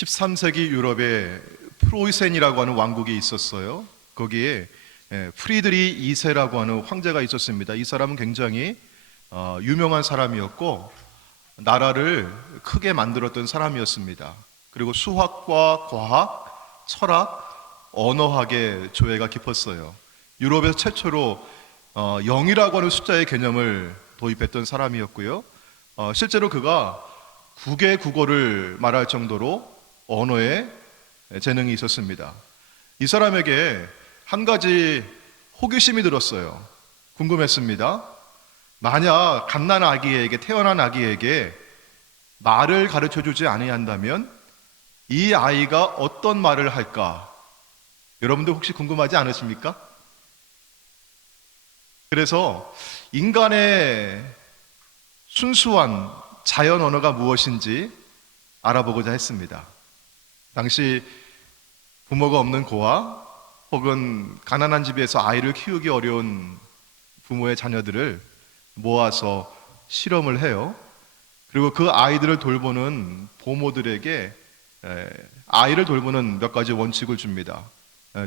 13세기 유럽에 프로이센이라고 하는 왕국이 있었어요. 거기에 프리드리 2세라고 하는 황제가 있었습니다. 이 사람은 굉장히 유명한 사람이었고 나라를 크게 만들었던 사람이었습니다. 그리고 수학과 과학, 철학, 언어학의 조예가 깊었어요. 유럽에서 최초로 0이라고 하는 숫자의 개념을 도입했던 사람이었고요. 실제로 그가 9개 국어를 말할 정도로 언어에 재능이 있었습니다. 이 사람에게 한 가지 호기심이 들었어요. 궁금했습니다. 만약 갓난 아기에게, 태어난 아기에게 말을 가르쳐 주지 아니한다면 이 아이가 어떤 말을 할까? 여러분들 혹시 궁금하지 않으십니까? 그래서 인간의 순수한 자연 언어가 무엇인지 알아보고자 했습니다. 당시 부모가 없는 고아 혹은 가난한 집에서 아이를 키우기 어려운 부모의 자녀들을 모아서 실험을 해요. 그리고 그 아이들을 돌보는 보모들에게 아이를 돌보는 몇 가지 원칙을 줍니다.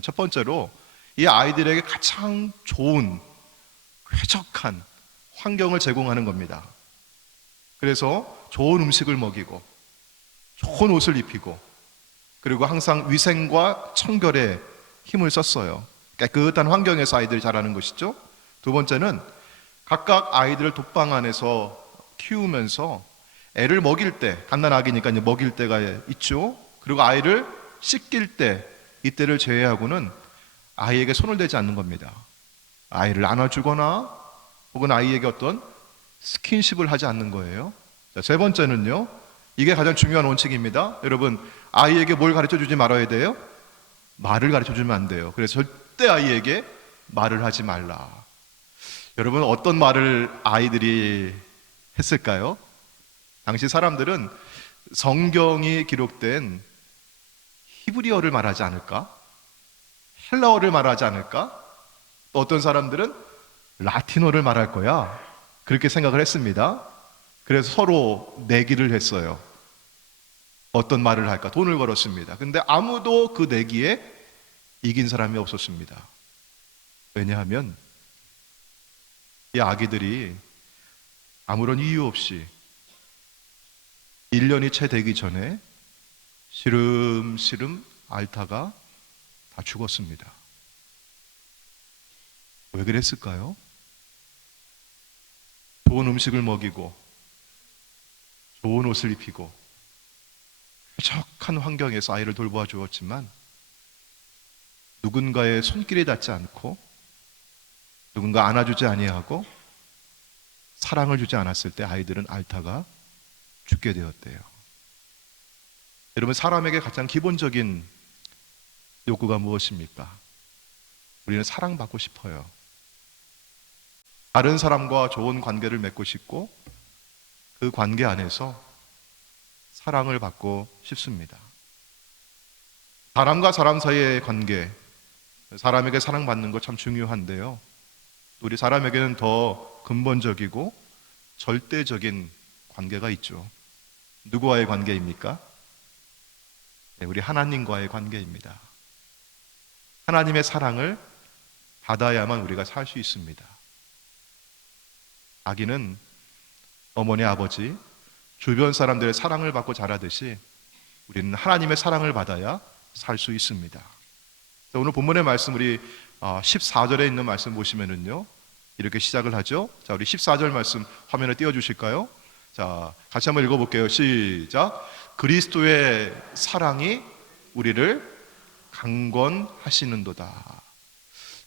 첫 번째로 이 아이들에게 가장 좋은 쾌적한 환경을 제공하는 겁니다. 그래서 좋은 음식을 먹이고 좋은 옷을 입히고 그리고 항상 위생과 청결에 힘을 썼어요. 깨끗한 환경에서 아이들이 자라는 것이죠. 두 번째는 각각 아이들을 독방 안에서 키우면서 애를 먹일 때, 갓난아기니까 이제 먹일 때가 있죠. 그리고 아이를 씻길 때, 이때를 제외하고는 아이에게 손을 대지 않는 겁니다. 아이를 안아주거나 혹은 아이에게 어떤 스킨십을 하지 않는 거예요. 자, 세 번째는요, 이게 가장 중요한 원칙입니다. 여러분, 아이에게 뭘 가르쳐 주지 말아야 돼요? 말을 가르쳐 주면 안 돼요. 그래서 절대 아이에게 말을 하지 말라. 여러분, 어떤 말을 아이들이 했을까요? 당시 사람들은 성경이 기록된 히브리어를 말하지 않을까? 헬라어를 말하지 않을까? 또 어떤 사람들은 라틴어를 말할 거야. 그렇게 생각을 했습니다. 그래서 서로 내기를 했어요. 어떤 말을 할까? 돈을 걸었습니다. 근데 아무도 그 내기에 이긴 사람이 없었습니다. 왜냐하면 이 아기들이 아무런 이유 없이 1년이 채 되기 전에 시름시름 앓다가 다 죽었습니다. 왜 그랬을까요? 좋은 음식을 먹이고 좋은 옷을 입히고 쾌적한 환경에서 아이를 돌보아 주었지만 누군가의 손길에 닿지 않고 누군가 안아주지 아니하고 사랑을 주지 않았을 때 아이들은 앓다가 죽게 되었대요. 여러분, 사람에게 가장 기본적인 욕구가 무엇입니까? 우리는 사랑받고 싶어요. 다른 사람과 좋은 관계를 맺고 싶고 그 관계 안에서 사랑을 받고 싶습니다. 사람과 사람 사이의 관계, 사람에게 사랑받는 거 참 중요한데요. 우리 사람에게는 더 근본적이고 절대적인 관계가 있죠. 누구와의 관계입니까? 네, 우리 하나님과의 관계입니다. 하나님의 사랑을 받아야만 우리가 살 수 있습니다. 아기는 어머니, 아버지, 주변 사람들의 사랑을 받고 자라듯이 우리는 하나님의 사랑을 받아야 살 수 있습니다. 오늘 본문의 말씀, 우리 14절에 있는 말씀 보시면은요, 이렇게 시작을 하죠. 자, 우리 14절 말씀 화면에 띄워주실까요? 자, 같이 한번 읽어볼게요. 시작. 그리스도의 사랑이 우리를 강권하시는도다.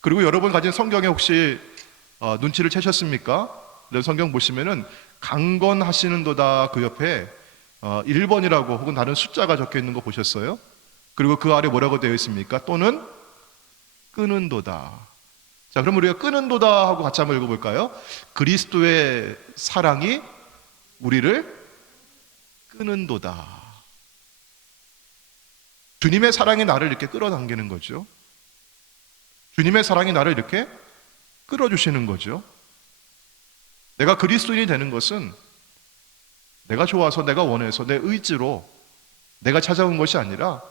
그리고 여러분 가진 성경에 혹시 눈치를 채셨습니까? 성경 보시면은 강권하시는도다 그 옆에 1번이라고 혹은 다른 숫자가 적혀 있는 거 보셨어요? 그리고 그 아래 뭐라고 되어 있습니까? 또는 끄는도다. 자, 그럼 우리가 끄는도다 하고 같이 한번 읽어볼까요? 그리스도의 사랑이 우리를 끄는도다. 주님의 사랑이 나를 이렇게 끌어당기는 거죠. 주님의 사랑이 나를 이렇게 끌어주시는 거죠. 내가 그리스도인이 되는 것은 내가 좋아서, 내가 원해서, 내 의지로 내가 찾아온 것이 아니라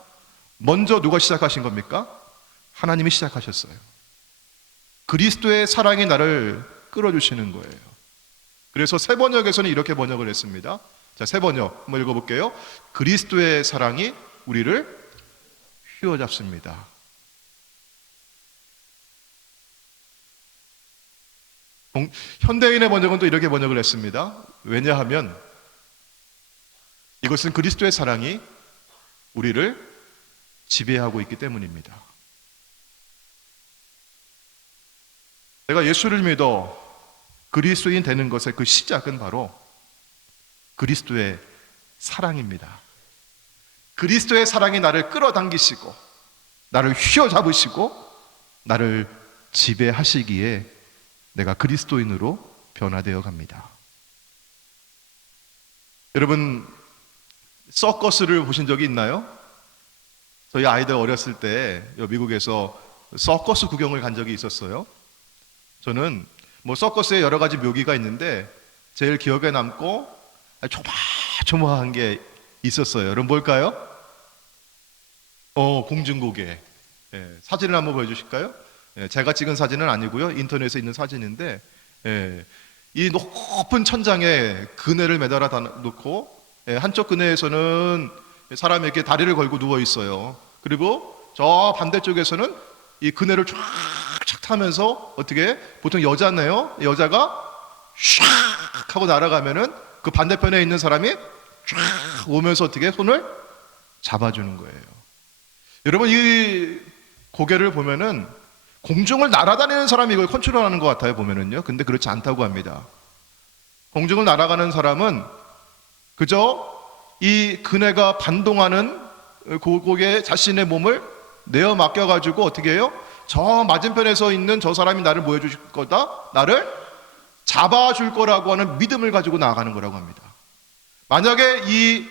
먼저 누가 시작하신 겁니까? 하나님이 시작하셨어요. 그리스도의 사랑이 나를 끌어주시는 거예요. 그래서 새 번역에서는 이렇게 번역을 했습니다. 자, 새 번역 한번 읽어볼게요. 그리스도의 사랑이 우리를 휘어잡습니다. 현대인의 번역은 또 이렇게 번역을 했습니다. 왜냐하면 이것은 그리스도의 사랑이 우리를 지배하고 있기 때문입니다. 내가 예수를 믿어 그리스도인 되는 것의 그 시작은 바로 그리스도의 사랑입니다. 그리스도의 사랑이 나를 끌어당기시고 나를 휘어잡으시고 나를 지배하시기에 내가 그리스도인으로 변화되어 갑니다. 여러분, 서커스를 보신 적이 있나요? 저희 아이들 어렸을 때 미국에서 서커스 구경을 간 적이 있었어요. 저는 서커스에 여러 가지 묘기가 있는데 제일 기억에 남고 조마조마한 게 있었어요. 여러분 뭘까요? 공중고개. 사진을 한번 보여주실까요? 제가 찍은 사진은 아니고요. 인터넷에 있는 사진인데 이 높은 천장에 그네를 매달아 놓고 한쪽 그네에서는 사람이 이렇게 다리를 걸고 누워 있어요. 그리고 저 반대쪽에서는 이 그네를 쫙쫙 타면서 어떻게 보통 여자네요. 여자가 샥 하고 날아가면은 그 반대편에 있는 사람이 쫙 오면서 어떻게 손을 잡아주는 거예요. 여러분 이 고개를 보면은 공중을 날아다니는 사람이 이걸 컨트롤하는 것 같아요, 보면은요. 근데 그렇지 않다고 합니다. 공중을 날아가는 사람은 그저 이 그네가 반동하는 고개 자신의 몸을 내어 맡겨가지고 어떻게 해요? 저 맞은편에서 있는 저 사람이 나를 보여줄 거다, 나를 잡아줄 거라고 하는 믿음을 가지고 나아가는 거라고 합니다. 만약에 이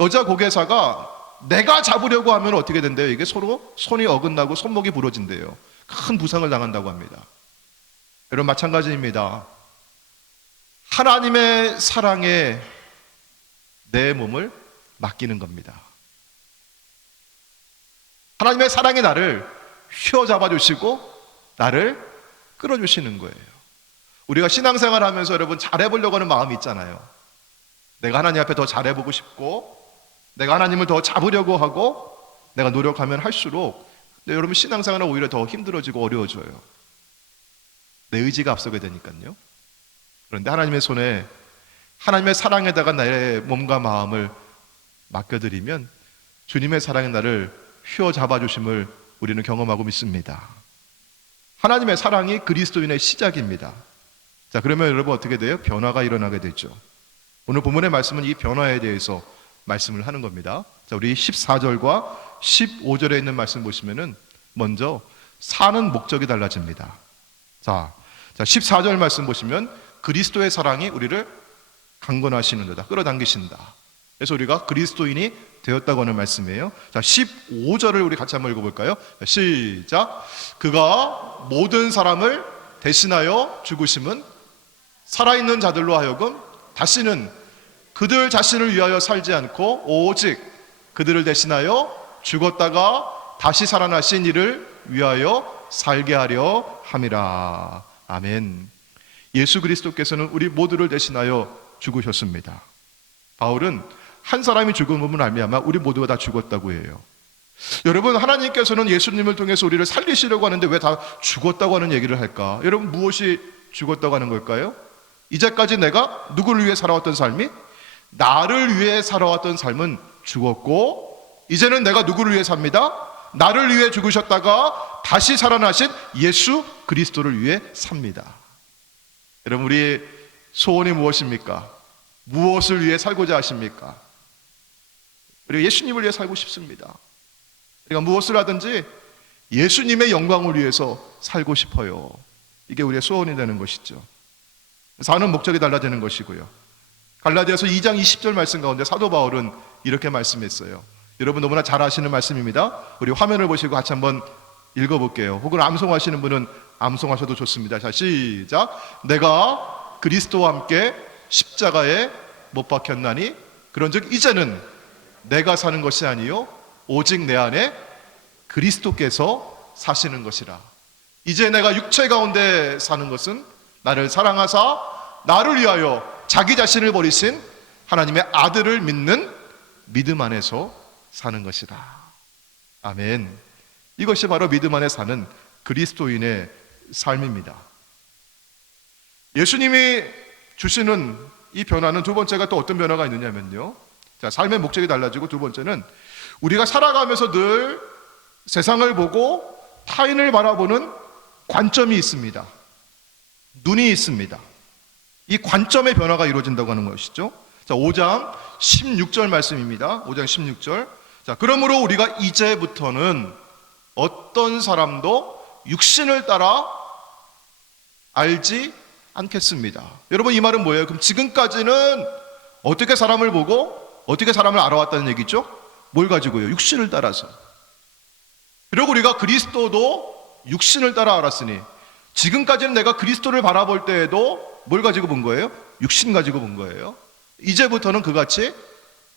여자 고개사가 내가 잡으려고 하면 어떻게 된대요? 이게 서로 손이 어긋나고 손목이 부러진대요. 큰 부상을 당한다고 합니다. 여러분 마찬가지입니다. 하나님의 사랑에 내 몸을 맡기는 겁니다. 하나님의 사랑이 나를 휘어잡아 주시고 나를 끌어주시는 거예요. 우리가 신앙생활 하면서 여러분 잘해보려고 하는 마음이 있잖아요. 내가 하나님 앞에 더 잘해보고 싶고 내가 하나님을 더 잡으려고 하고 내가 노력하면 할수록 여러분 신앙생활은 오히려 더 힘들어지고 어려워져요. 내 의지가 앞서게 되니까요. 그런데 하나님의 손에 하나님의 사랑에다가 나의 몸과 마음을 맡겨드리면 주님의 사랑이 나를 휘어잡아 주심을 우리는 경험하고 믿습니다. 하나님의 사랑이 그리스도인의 시작입니다. 자, 그러면 여러분 어떻게 돼요? 변화가 일어나게 되죠. 오늘 본문의 말씀은 이 변화에 대해서 말씀을 하는 겁니다. 자, 우리 14절과 15절에 있는 말씀 보시면은 먼저 사는 목적이 달라집니다. 자, 14절 말씀 보시면 그리스도의 사랑이 우리를 강건하시는 데다 끌어당기신다. 그래서 우리가 그리스도인이 되었다고 하는 말씀이에요. 자, 15절을 우리 같이 한번 읽어볼까요? 시작. 그가 모든 사람을 대신하여 죽으심은 살아있는 자들로 하여금 다시는 그들 자신을 위하여 살지 않고 오직 그들을 대신하여 죽었다가 다시 살아나신 이를 위하여 살게 하려 함이라. 아멘. 예수 그리스도께서는 우리 모두를 대신하여 죽으셨습니다. 바울은 한 사람이 죽음으로 말미암아 우리 모두가 다 죽었다고 해요. 여러분 하나님께서는 예수님을 통해서 우리를 살리시려고 하는데 왜 다 죽었다고 하는 얘기를 할까? 여러분 무엇이 죽었다고 하는 걸까요? 이제까지 내가 누구를 위해 살아왔던 삶이 나를 위해 살아왔던 삶은 죽었고 이제는 내가 누구를 위해 삽니다? 나를 위해 죽으셨다가 다시 살아나신 예수 그리스도를 위해 삽니다. 여러분 우리의 소원이 무엇입니까? 무엇을 위해 살고자 하십니까? 우리가 예수님을 위해 살고 싶습니다. 우리가 무엇을 하든지 예수님의 영광을 위해서 살고 싶어요. 이게 우리의 소원이 되는 것이죠. 사는 목적이 달라지는 것이고요. 갈라디아서 2장 20절 말씀 가운데 사도 바울은 이렇게 말씀했어요. 여러분 너무나 잘 아시는 말씀입니다. 우리 화면을 보시고 같이 한번 읽어볼게요. 혹은 암송하시는 분은 암송하셔도 좋습니다. 자, 시작. 내가 그리스도와 함께 십자가에 못 박혔나니 그런즉 이제는 내가 사는 것이 아니요 오직 내 안에 그리스도께서 사시는 것이라. 이제 내가 육체 가운데 사는 것은 나를 사랑하사 나를 위하여 자기 자신을 버리신 하나님의 아들을 믿는 믿음 안에서 사는 것이다. 아멘. 이것이 바로 믿음 안에 사는 그리스도인의 삶입니다. 예수님이 주시는 이 변화는 두 번째가 또 어떤 변화가 있느냐면요, 자, 삶의 목적이 달라지고, 두 번째는 우리가 살아가면서 늘 세상을 보고 타인을 바라보는 관점이 있습니다. 눈이 있습니다. 이 관점의 변화가 이루어진다고 하는 것이죠. 자, 5장 16절 말씀입니다. 5장 16절. 자, 그러므로 우리가 이제부터는 어떤 사람도 육신을 따라 알지 않겠습니다. 여러분, 이 말은 뭐예요? 그럼 지금까지는 어떻게 사람을 보고 어떻게 사람을 알아왔다는 얘기죠? 뭘 가지고요? 육신을 따라서. 그리고 우리가 그리스도도 육신을 따라 알았으니 지금까지는 내가 그리스도를 바라볼 때에도 뭘 가지고 본 거예요? 육신 가지고 본 거예요. 이제부터는 그같이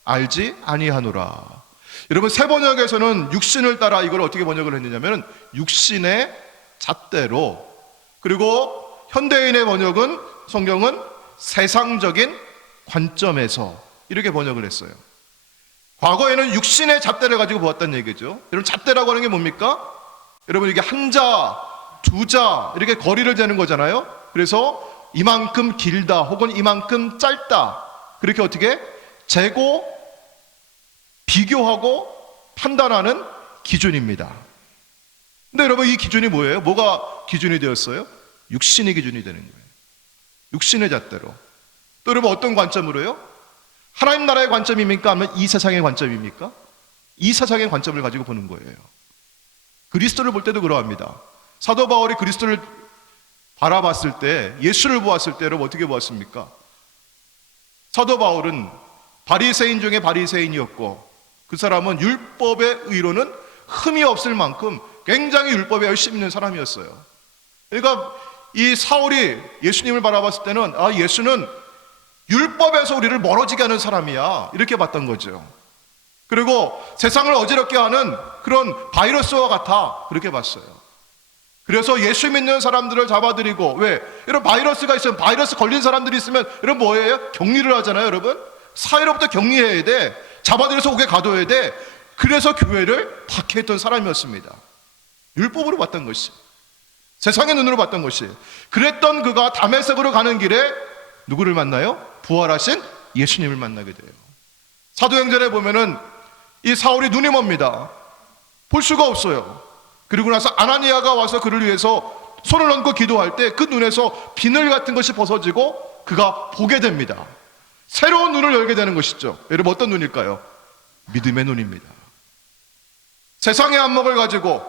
알지 아니하노라. 여러분, 새 번역에서는 육신을 따라 이걸 어떻게 번역을 했느냐면 육신의 잣대로, 그리고 현대인의 번역은, 성경은 세상적인 관점에서 이렇게 번역을 했어요. 과거에는 육신의 잣대를 가지고 보았다는 얘기죠. 여러분, 잣대라고 하는 게 뭡니까? 여러분, 이게 한 자, 두 자 이렇게 거리를 재는 거잖아요. 그래서 이만큼 길다 혹은 이만큼 짧다, 그렇게 어떻게 재고 비교하고 판단하는 기준입니다. 근데 여러분, 이 기준이 뭐예요? 뭐가 기준이 되었어요? 육신의 기준이 되는 거예요. 육신의 잣대로. 또 여러분, 어떤 관점으로요? 하나님 나라의 관점입니까? 아니면 이 세상의 관점입니까? 이 세상의 관점을 가지고 보는 거예요. 그리스도를 볼 때도 그러합니다. 사도 바울이 그리스도를 바라봤을 때, 예수를 보았을 때 여러분 어떻게 보았습니까? 사도 바울은 바리새인 중에 바리새인이었고, 그 사람은 율법의 의로는 흠이 없을 만큼 굉장히 율법에 열심히 있는 사람이었어요. 그러니까 이 사울이 예수님을 바라봤을 때는, 아, 예수는 율법에서 우리를 멀어지게 하는 사람이야, 이렇게 봤던 거죠. 그리고 세상을 어지럽게 하는 그런 바이러스와 같아, 그렇게 봤어요. 그래서 예수 믿는 사람들을 잡아들이고, 왜? 여러분, 바이러스가 있으면, 바이러스 걸린 사람들이 있으면 여러분 뭐예요? 격리를 하잖아요. 여러분, 사회로부터 격리해야 돼. 잡아들여서 옥에 가둬야 돼. 그래서 교회를 박해했던 사람이었습니다. 율법으로 봤던 것이, 세상의 눈으로 봤던 것이. 그랬던 그가 다메섹으로 가는 길에 누구를 만나요? 부활하신 예수님을 만나게 돼요. 사도행전에 보면은 이 사울이 눈이 멉니다. 볼 수가 없어요. 그리고 나서 아나니아가 와서 그를 위해서 손을 얹고 기도할 때 그 눈에서 비늘 같은 것이 벗어지고 그가 보게 됩니다. 새로운 눈을 열게 되는 것이죠. 여러분, 어떤 눈일까요? 믿음의 눈입니다. 세상의 안목을 가지고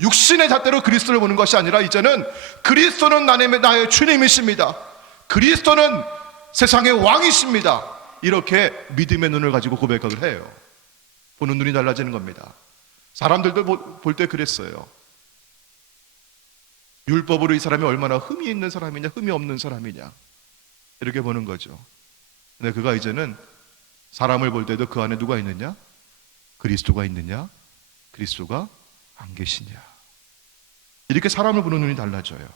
육신의 잣대로 그리스도를 보는 것이 아니라, 이제는 그리스도는 나의 주님이십니다. 그리스도는 세상의 왕이십니다. 이렇게 믿음의 눈을 가지고 고백을 해요. 보는 눈이 달라지는 겁니다. 사람들도 볼 때 그랬어요. 율법으로 이 사람이 얼마나 흠이 있는 사람이냐, 흠이 없는 사람이냐, 이렇게 보는 거죠. 근데 그가 이제는 사람을 볼 때도 그 안에 누가 있느냐? 그리스도가 있느냐? 그리스도가 안 계시냐? 이렇게 사람을 보는 눈이 달라져요.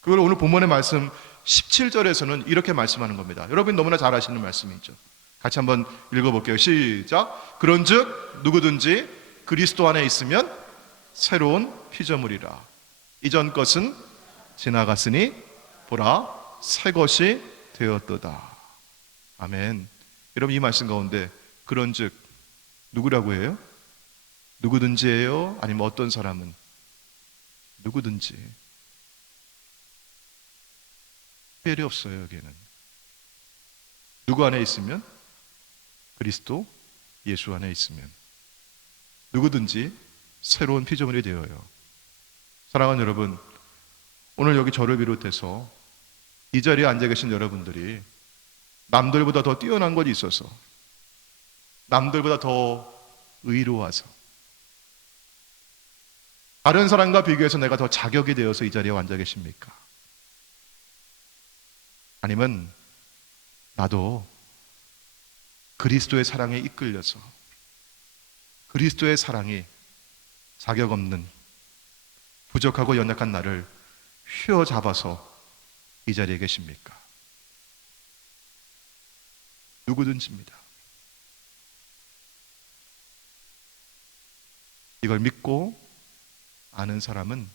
그걸 오늘 본문의 말씀 17절에서는 이렇게 말씀하는 겁니다. 여러분 너무나 잘 아시는 말씀이죠. 같이 한번 읽어볼게요. 시작. 그런즉 누구든지 그리스도 안에 있으면 새로운 피조물이라. 이전 것은 지나갔으니 보라 새 것이 되었도다. 아멘. 여러분, 이 말씀 가운데 그런즉 누구라고 해요? 누구든지예요? 아니면 어떤 사람은? 누구든지. 특별히 없어요. 여기는 누구 안에 있으면? 그리스도 예수 안에 있으면 누구든지 새로운 피조물이 되어요. 사랑하는 여러분, 오늘 여기 저를 비롯해서 이 자리에 앉아 계신 여러분들이 남들보다 더 뛰어난 것이 있어서, 남들보다 더 의로워서, 다른 사람과 비교해서 내가 더 자격이 되어서 이 자리에 앉아 계십니까? 아니면 나도 그리스도의 사랑에 이끌려서 그리스도의 사랑이 자격 없는 부족하고 연약한 나를 휘어잡아서 이 자리에 계십니까? 누구든지입니다. 이걸 믿고 아는 사람은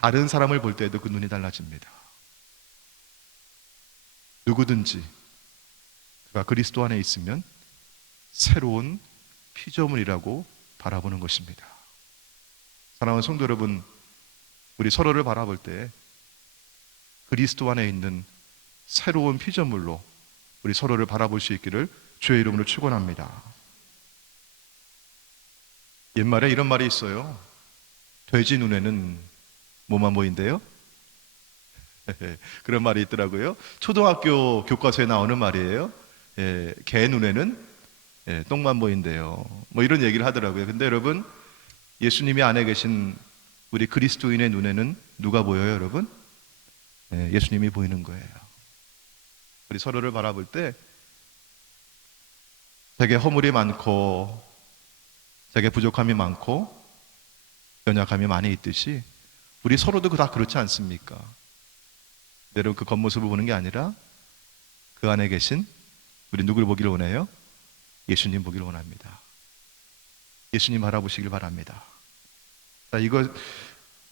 다른 사람을 볼 때에도 그 눈이 달라집니다. 누구든지 그가 그리스도 안에 있으면 새로운 피조물이라고 바라보는 것입니다. 사랑하는 성도 여러분, 우리 서로를 바라볼 때 그리스도 안에 있는 새로운 피조물로 우리 서로를 바라볼 수 있기를 주의 이름으로 축원합니다. 옛말에 이런 말이 있어요. 돼지 눈에는 뭐만 보인대요? 그런 말이 있더라고요. 초등학교 교과서에 나오는 말이에요. 개 눈에는 똥만 보인대요. 뭐 이런 얘기를 하더라고요. 근데 여러분, 예수님이 안에 계신 우리 그리스도인의 눈에는 누가 보여요, 여러분? 예수님이 보이는 거예요. 우리 서로를 바라볼 때 되게 허물이 많고 되게 부족함이 많고 연약함이 많이 있듯이 우리 서로도 다 그렇지 않습니까? 여러분, 그 겉모습을 보는 게 아니라 그 안에 계신 우리 누구를 보기를 원해요? 예수님 보기를 원합니다. 예수님 바라보시길 바랍니다. 자,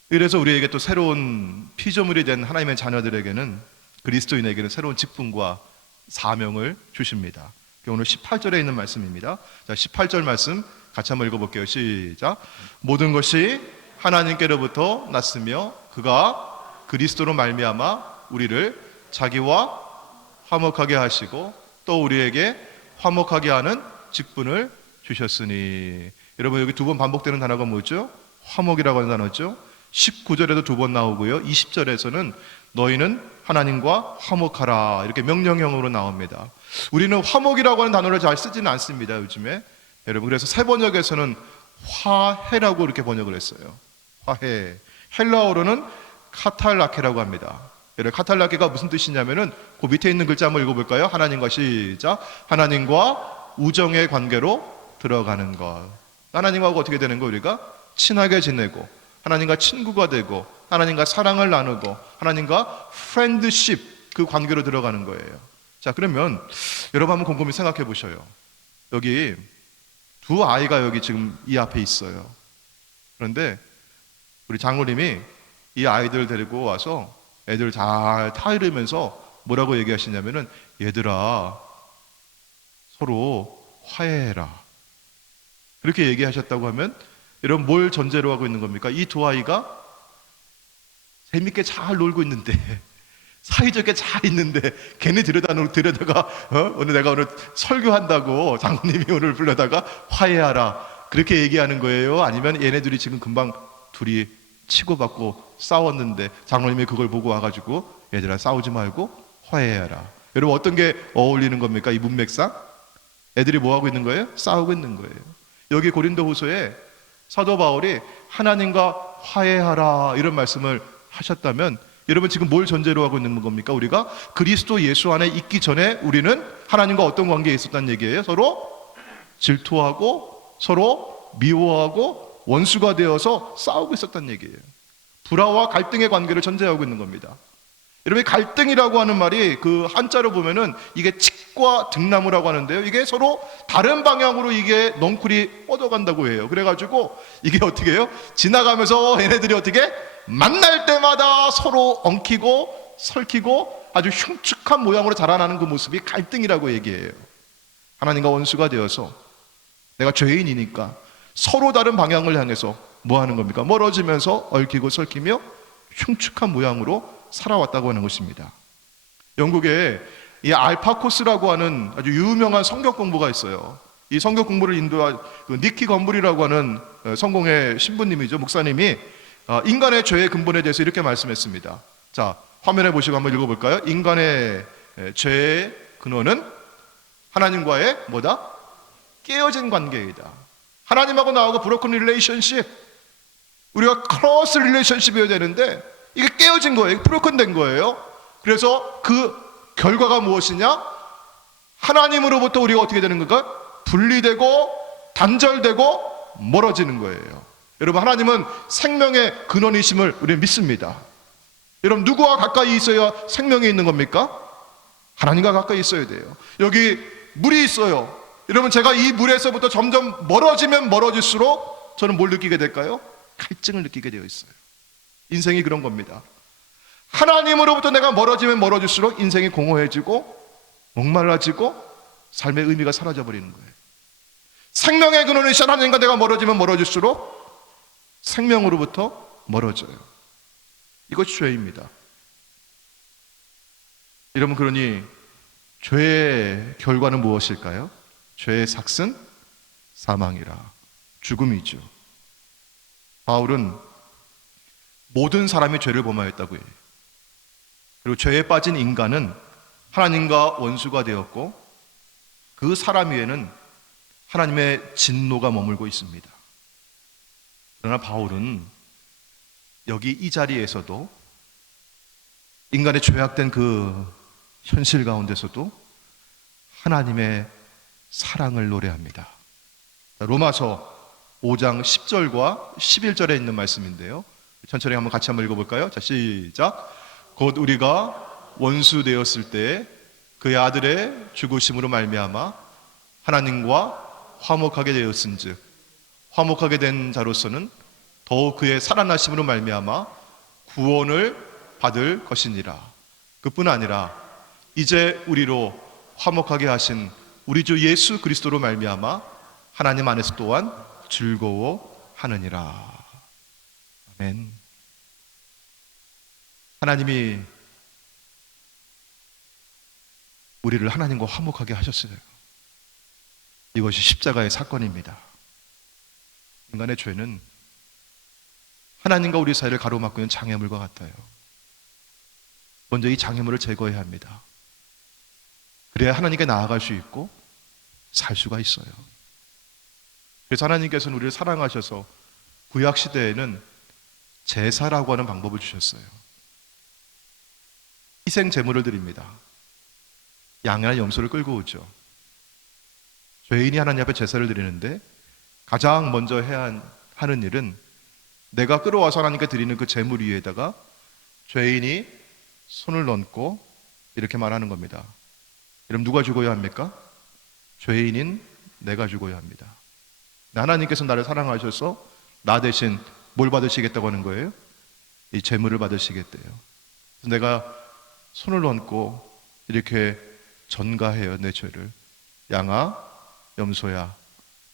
이래서 우리에게 또 새로운 피조물이 된 하나님의 자녀들에게는, 그리스도인에게는 새로운 직분과 사명을 주십니다. 오늘 18절에 있는 말씀입니다. 자, 18절 말씀 같이 한번 읽어볼게요. 시작. 모든 것이 하나님께로부터 났으며 그가 그리스도로 말미암아 우리를 자기와 화목하게 하시고 또 우리에게 화목하게 하는 직분을 주셨으니. 여러분, 여기 두 번 반복되는 단어가 뭐죠? 화목이라고 하는 단어죠. 19절에도 두 번 나오고요, 20절에서는 너희는 하나님과 화목하라, 이렇게 명령형으로 나옵니다. 우리는 화목이라고 하는 단어를 잘 쓰지는 않습니다, 요즘에. 여러분, 그래서 새 번역에서는 화해라고 이렇게 번역을 했어요. 화해. 헬라어로는 카탈라케라고 합니다. 여러분, 카탈라케가 무슨 뜻이냐면은 그 밑에 있는 글자 한번 읽어볼까요? 하나님과 시작. 하나님과 우정의 관계로 들어가는 것. 하나님하고 어떻게 되는 거? 우리가 친하게 지내고 하나님과 친구가 되고 하나님과 사랑을 나누고 하나님과 프렌드십, 그 관계로 들어가는 거예요. 자, 그러면 여러분 한번 곰곰이 생각해 보셔요. 여기 두 아이가 여기 지금 이 앞에 있어요. 그런데 우리 장로님이 이 아이들 데리고 와서 애들 잘 타이르면서 뭐라고 얘기하시냐면은, 얘들아 서로 화해해라, 그렇게 얘기하셨다고 하면 여러분 뭘 전제로 하고 있는 겁니까? 이 두 아이가 재밌게 잘 놀고 있는데, 사이좋게 잘 있는데 괜히 들여다가 오늘 내가 오늘 설교한다고 장로님이 오늘 불러다가 화해하라, 그렇게 얘기하는 거예요? 아니면 얘네들이 지금 금방 둘이 치고받고 싸웠는데 장로님이 그걸 보고 와가지고 얘들아 싸우지 말고 화해하라. 여러분, 어떤 게 어울리는 겁니까? 이 문맥상 애들이 뭐 하고 있는 거예요? 싸우고 있는 거예요. 여기 고린도후서에 사도 바울이 하나님과 화해하라 이런 말씀을 하셨다면, 여러분 지금 뭘 전제로 하고 있는 겁니까? 우리가 그리스도 예수 안에 있기 전에 우리는 하나님과 어떤 관계에 있었다는 얘기예요? 서로 질투하고 서로 미워하고 원수가 되어서 싸우고 있었다는 얘기예요. 불화와 갈등의 관계를 전제하고 있는 겁니다. 여러분, 갈등이라고 하는 말이 그 한자로 보면은 이게 칡과 등나무라고 하는데요, 이게 서로 다른 방향으로 이게 넝쿨이 뻗어간다고 해요. 그래가지고 이게 어떻게 해요? 지나가면서 얘네들이 어떻게 만날 때마다 서로 엉키고 설키고 아주 흉측한 모양으로 자라나는 그 모습이 갈등이라고 얘기해요. 하나님과 원수가 되어서 내가 죄인이니까 서로 다른 방향을 향해서 뭐 하는 겁니까? 멀어지면서 얽히고 설키며 흉측한 모양으로 살아왔다고 하는 것입니다. 영국에 이 알파코스라고 하는 아주 유명한 성경 공부가 있어요. 이 성경 공부를 인도한 니키 건불이라고 하는 성공의 신부님이죠, 목사님이 인간의 죄의 근본에 대해서 이렇게 말씀했습니다. 자, 화면에 보시고 한번 읽어볼까요? 인간의 죄의 근원은 하나님과의 뭐다? 깨어진 관계이다. 하나님하고 나하고 브로큰 릴레이션십, 우리가 크로스 릴레이션십이어야 되는데 이게 깨어진 거예요. 브로큰 된 거예요. 그래서 그 결과가 무엇이냐? 하나님으로부터 우리가 어떻게 되는 건가? 분리되고 단절되고 멀어지는 거예요. 여러분, 하나님은 생명의 근원이심을 우리는 믿습니다. 여러분, 누구와 가까이 있어야 생명이 있는 겁니까? 하나님과 가까이 있어야 돼요. 여기 물이 있어요. 여러분, 제가 이 물에서부터 점점 멀어지면 멀어질수록 저는 뭘 느끼게 될까요? 갈증을 느끼게 되어 있어요. 인생이 그런 겁니다. 하나님으로부터 내가 멀어지면 멀어질수록 인생이 공허해지고 목말라지고 삶의 의미가 사라져버리는 거예요. 생명의 근원이신 하나님과 내가 멀어지면 멀어질수록 생명으로부터 멀어져요. 이것이 죄입니다. 여러분, 그러니 죄의 결과는 무엇일까요? 죄의 삭은 사망이라, 죽음이죠. 바울은 모든 사람이 죄를 범하였다고 해요. 그리고 죄에 빠진 인간은 하나님과 원수가 되었고 그 사람 위에는 하나님의 진노가 머물고 있습니다. 그러나 바울은 여기 이 자리에서도 인간의 죄악된 그 현실 가운데서도 하나님의 사랑을 노래합니다. 로마서 5장 10절과 11절에 있는 말씀인데요, 천천히 같이 한번 읽어볼까요? 자, 시작. 곧 우리가 원수 되었을 때 그의 아들의 죽으심으로 말미암아 하나님과 화목하게 되었은즉 화목하게 된 자로서는 더욱 그의 살아나심으로 말미암아 구원을 받을 것이니라. 그뿐 아니라 이제 우리로 화목하게 하신 우리 주 예수 그리스도로 말미암아 하나님 안에서 또한 즐거워하느니라. 아멘. 하나님이 우리를 하나님과 화목하게 하셨어요. 이것이 십자가의 사건입니다. 인간의 죄는 하나님과 우리 사이를 가로막고 있는 장애물과 같아요. 먼저 이 장애물을 제거해야 합니다. 그래야 하나님께 나아갈 수 있고 살 수가 있어요. 그래서 하나님께서는 우리를 사랑하셔서 구약 시대에는 제사라고 하는 방법을 주셨어요. 희생 제물을 드립니다. 양이나 염소를 끌고 오죠. 죄인이 하나님 앞에 제사를 드리는데 가장 먼저 해야 하는 일은 내가 끌어와서 하나님께 드리는 그 제물 위에다가 죄인이 손을 얹고 이렇게 말하는 겁니다. 여러분, 누가 죽어야 합니까? 죄인인 내가 죽어야 합니다. 하나님께서 나를 사랑하셔서 나 대신 뭘 받으시겠다고 하는 거예요? 이 제물을 받으시겠대요. 그래서 내가 손을 얹고 이렇게 전가해요, 내 죄를. 양아, 염소야,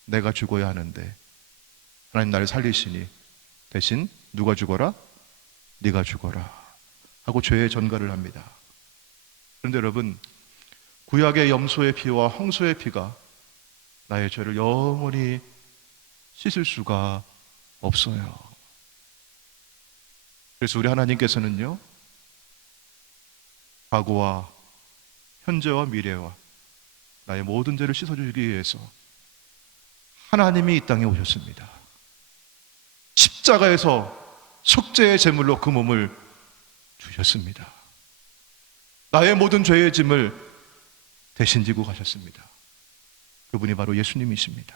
내가 죽어야 하는데 하나님 나를 살리시니 대신 누가 죽어라? 네가 죽어라 하고 죄의 전가를 합니다. 그런데 여러분, 구약의 염소의 피와 홍소의 피가 나의 죄를 영원히 씻을 수가 없어요. 그래서 우리 하나님께서는요, 과거와 현재와 미래와 나의 모든 죄를 씻어주기 위해서 하나님이 이 땅에 오셨습니다. 십자가에서 속죄의 제물로 그 몸을 주셨습니다. 나의 모든 죄의 짐을 대신 지고 가셨습니다. 그분이 바로 예수님이십니다.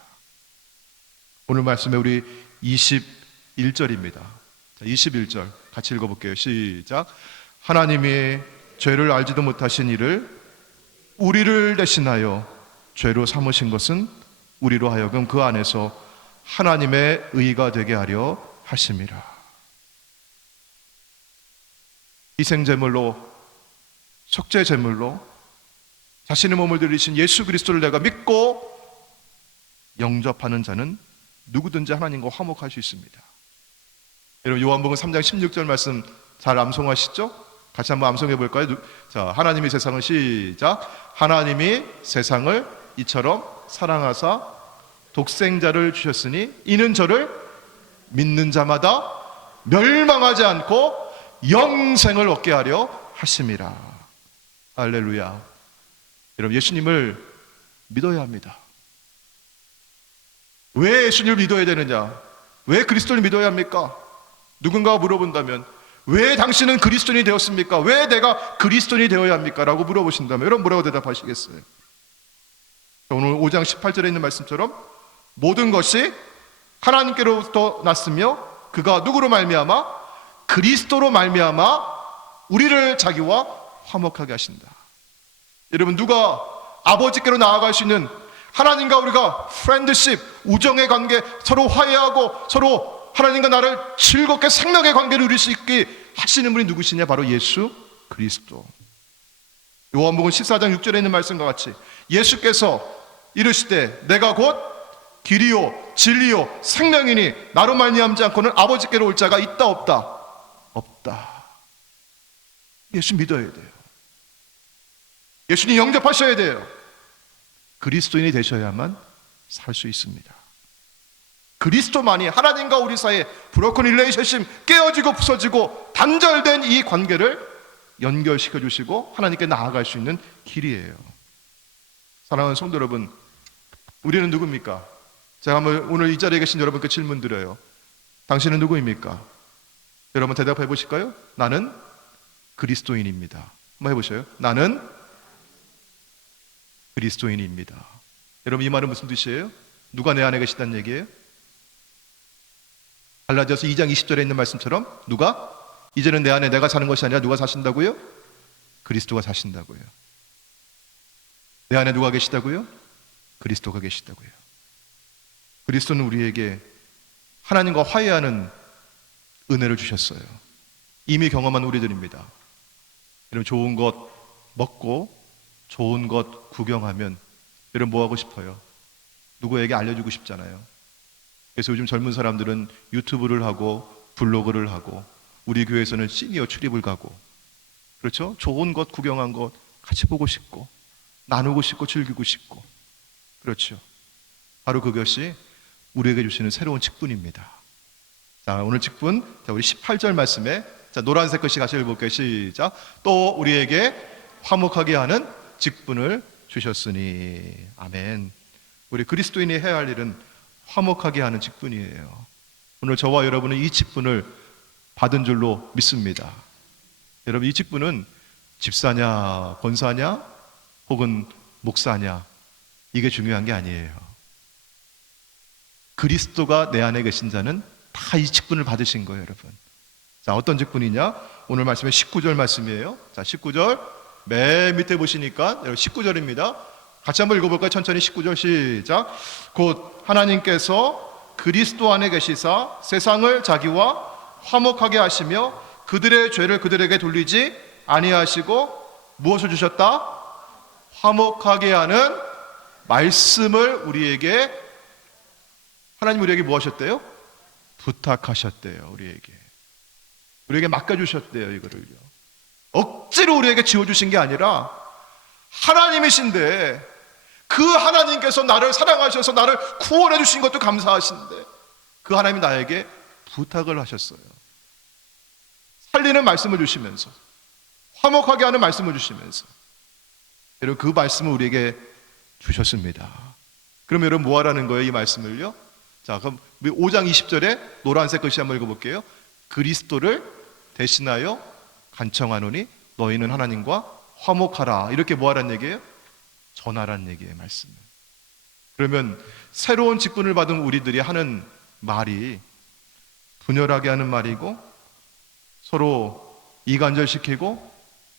오늘 말씀에 우리 21절입니다. 21절 같이 읽어볼게요. 시작. 하나님이 죄를 알지도 못하신 이를 우리를 대신하여 죄로 삼으신 것은 우리로 하여금 그 안에서 하나님의 의가 되게 하려 하심이라. 희생제물로, 속죄제물로 자신의 몸을 드리신 예수 그리스도를 내가 믿고 영접하는 자는 누구든지 하나님과 화목할 수 있습니다. 여러분, 요한복음 3장 16절 말씀 잘 암송하시죠? 같이 한번 암송해 볼까요? 자, 하나님이 세상을 시작. 하나님이 세상을 이처럼 사랑하사 독생자를 주셨으니 이는 저를 믿는 자마다 멸망하지 않고 영생을 얻게 하려 하심이라. 할렐루야. 여러분, 예수님을 믿어야 합니다. 왜 예수님을 믿어야 되느냐? 왜 그리스도를 믿어야 합니까? 누군가가 물어본다면 왜 당신은 그리스도인이 되었습니까? 왜 내가 그리스도인이 되어야 합니까? 라고 물어보신다면 여러분 뭐라고 대답하시겠어요? 오늘 5장 18절에 있는 말씀처럼 모든 것이 하나님께로부터 났으며 그가 누구로 말미암아? 그리스도로 말미암아 우리를 자기와 화목하게 하신다. 여러분, 누가 아버지께로 나아갈 수 있는 하나님과 우리가 프렌드십, 우정의 관계, 서로 화해하고 서로 하나님과 나를 즐겁게 생명의 관계를 누릴 수 있게 하시는 분이 누구시냐? 바로 예수 그리스도. 요한복음 14장 6절에 있는 말씀과 같이 예수께서 이르시되 내가 곧 길이요 진리요 생명이니 나로 말미암지 않고는 아버지께로 올 자가 있다 없다? 없다. 예수 믿어야 돼요. 예수님 영접하셔야 돼요. 그리스도인이 되셔야만 살 수 있습니다. 그리스도만이 하나님과 우리 사이에 브로큰 릴레이션십, 깨어지고 부서지고 단절된 이 관계를 연결시켜 주시고 하나님께 나아갈 수 있는 길이에요. 사랑하는 성도 여러분, 우리는 누굽니까? 제가 한번 오늘 이 자리에 계신 여러분께 질문 드려요. 당신은 누구입니까? 여러분 대답해 보실까요? 나는 그리스도인입니다. 한번 해보셔요. 나는 그리스도인입니다. 여러분, 이 말은 무슨 뜻이에요? 누가 내 안에 계시다는 얘기예요? 갈라디아서 2장 20절에 있는 말씀처럼 누가? 이제는 내 안에 내가 사는 것이 아니라 누가 사신다고요? 그리스도가 사신다고요. 내 안에 누가 계시다고요? 그리스도가 계시다고요. 그리스도는 우리에게 하나님과 화해하는 은혜를 주셨어요. 이미 경험한 우리들입니다. 여러분, 좋은 것 먹고 좋은 것 구경하면 여러분 뭐 하고 싶어요? 누구에게 알려주고 싶잖아요. 그래서 요즘 젊은 사람들은 유튜브를 하고 블로그를 하고 우리 교회에서는 시니어 출입을 가고, 그렇죠? 좋은 것 구경한 것 같이 보고 싶고 나누고 싶고 즐기고 싶고, 그렇죠? 바로 그것이 우리에게 주시는 새로운 직분입니다. 자, 오늘 직분, 자, 우리 18절 말씀에, 자, 노란색 글씨 같이 읽어볼게요. 시작. 또 우리에게 화목하게 하는 직분을 주셨으니. 아멘. 우리 그리스도인이 해야 할 일은 화목하게 하는 직분이에요. 오늘 저와 여러분은 이 직분을 받은 줄로 믿습니다. 여러분, 이 직분은 집사냐 권사냐 혹은 목사냐 이게 중요한 게 아니에요. 그리스도가 내 안에 계신 자는 다 이 직분을 받으신 거예요, 여러분. 자, 어떤 직분이냐? 오늘 말씀의 19절 말씀이에요. 자, 19절 맨 밑에 보시니까 여러분 19절입니다. 같이 한번 읽어볼까요? 천천히 19절 시작. 곧 하나님께서 그리스도 안에 계시사 세상을 자기와 화목하게 하시며 그들의 죄를 그들에게 돌리지 아니하시고 무엇을 주셨다? 화목하게 하는 말씀을 우리에게, 하나님 우리에게 뭐 하셨대요? 부탁하셨대요. 우리에게 맡겨주셨대요. 이거를요. 억지로 우리에게 지어주신 게 아니라 하나님이신데 그 하나님께서 나를 사랑하셔서 나를 구원해 주신 것도 감사하신데 그 하나님이 나에게 부탁을 하셨어요. 살리는 말씀을 주시면서, 화목하게 하는 말씀을 주시면서, 여러분 그 말씀을 우리에게 주셨습니다. 그럼 여러분 뭐 하라는 거예요? 이 말씀을요? 자, 그럼 5장 20절에 노란색 글씨 한번 읽어볼게요. 그리스도를 대신하여 간청하노니 너희는 하나님과 화목하라. 이렇게 뭐 하라는 얘기예요? 전하라는 얘기예요, 말씀을. 그러면 새로운 직분을 받은 우리들이 하는 말이 분열하게 하는 말이고 서로 이간절시키고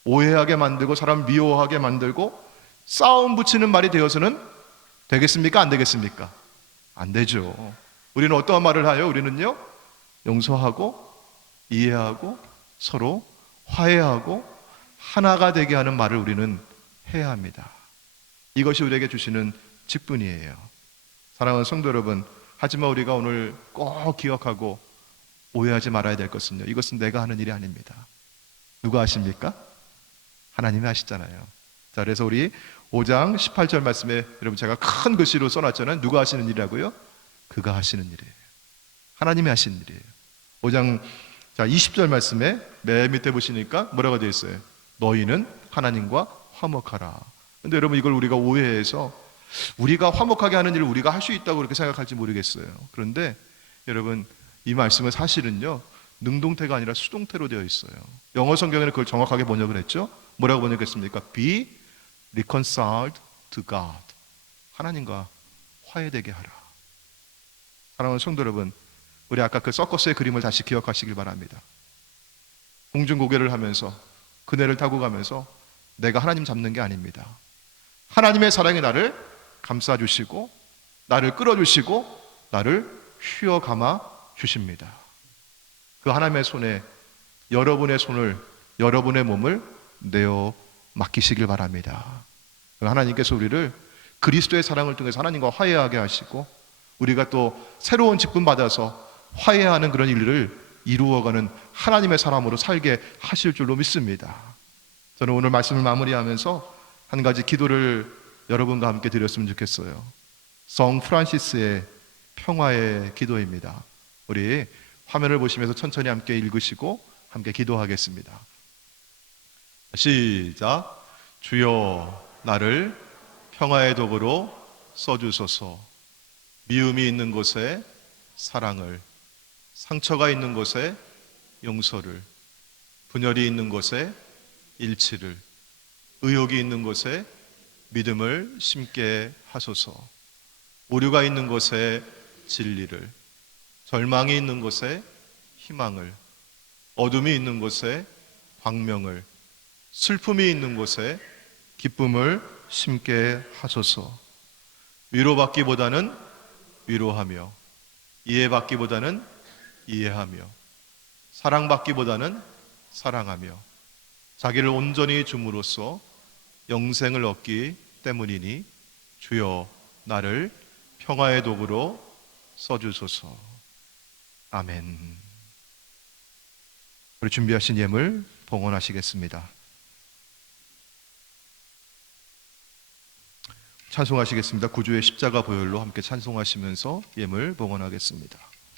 오해하게 만들고 사람 미워하게 만들고 싸움 붙이는 말이 되어서는 되겠습니까? 안 되겠습니까? 안 되죠. 우리는 어떠한 말을 하요? 우리는요, 용서하고 이해하고 서로 화해하고 하나가 되게 하는 말을 우리는 해야 합니다. 이것이 우리에게 주시는 직분이에요. 사랑하는 성도 여러분, 하지만 우리가 오늘 꼭 기억하고 오해하지 말아야 될 것은요, 이것은 내가 하는 일이 아닙니다. 누가 하십니까? 하나님이 하시잖아요. 자, 그래서 우리 5장 18절 말씀에 여러분 제가 큰 글씨로 써놨잖아요. 누가 하시는 일이라고요? 그가 하시는 일이에요. 하나님이 하시는 일이에요. 5장 20절 말씀에 맨 밑에 보시니까 뭐라고 되어 있어요? 너희는 하나님과 화목하라. 근데 여러분 이걸 우리가 오해해서 우리가 화목하게 하는 일을 우리가 할 수 있다고 그렇게 생각할지 모르겠어요. 그런데 여러분 이 말씀은 사실은요, 능동태가 아니라 수동태로 되어 있어요. 영어 성경에는 그걸 정확하게 번역을 했죠. 뭐라고 번역했습니까? Be reconciled to God. 하나님과 화해되게 하라. 사랑하는 성도 여러분, 우리 아까 그 서커스의 그림을 다시 기억하시길 바랍니다. 공중고개를 하면서 그네를 타고 가면서 내가 하나님 잡는 게 아닙니다. 하나님의 사랑이 나를 감싸주시고 나를 끌어주시고 나를 휘어 감아 주십니다. 그 하나님의 손에 여러분의 손을, 여러분의 몸을 내어 맡기시길 바랍니다. 하나님께서 우리를 그리스도의 사랑을 통해서 하나님과 화해하게 하시고 우리가 또 새로운 직분 받아서 화해하는 그런 일을 이루어가는 하나님의 사람으로 살게 하실 줄로 믿습니다. 저는 오늘 말씀을 마무리하면서 한 가지 기도를 여러분과 함께 드렸으면 좋겠어요. 성 프란시스의 평화의 기도입니다. 우리 화면을 보시면서 천천히 함께 읽으시고 함께 기도하겠습니다. 시작. 주여 나를 평화의 도구로 써주소서. 미움이 있는 곳에 사랑을, 상처가 있는 곳에 용서를, 분열이 있는 곳에 일치를, 의욕이 있는 곳에 믿음을 심게 하소서. 오류가 있는 곳에 진리를, 절망이 있는 곳에 희망을, 어둠이 있는 곳에 광명을, 슬픔이 있는 곳에 기쁨을 심게 하소서. 위로받기보다는 위로하며, 이해받기보다는 이해하며, 사랑받기보다는 사랑하며, 자기를 온전히 줌으로써 영생을 얻기 때문이니 주여 나를 평화의 도구로 써주소서. 아멘. 우리 준비하신 예물 봉헌하시겠습니다. 찬송하시겠습니다. 구주의 십자가 보혈로 함께 찬송하시면서 예물 봉헌하겠습니다.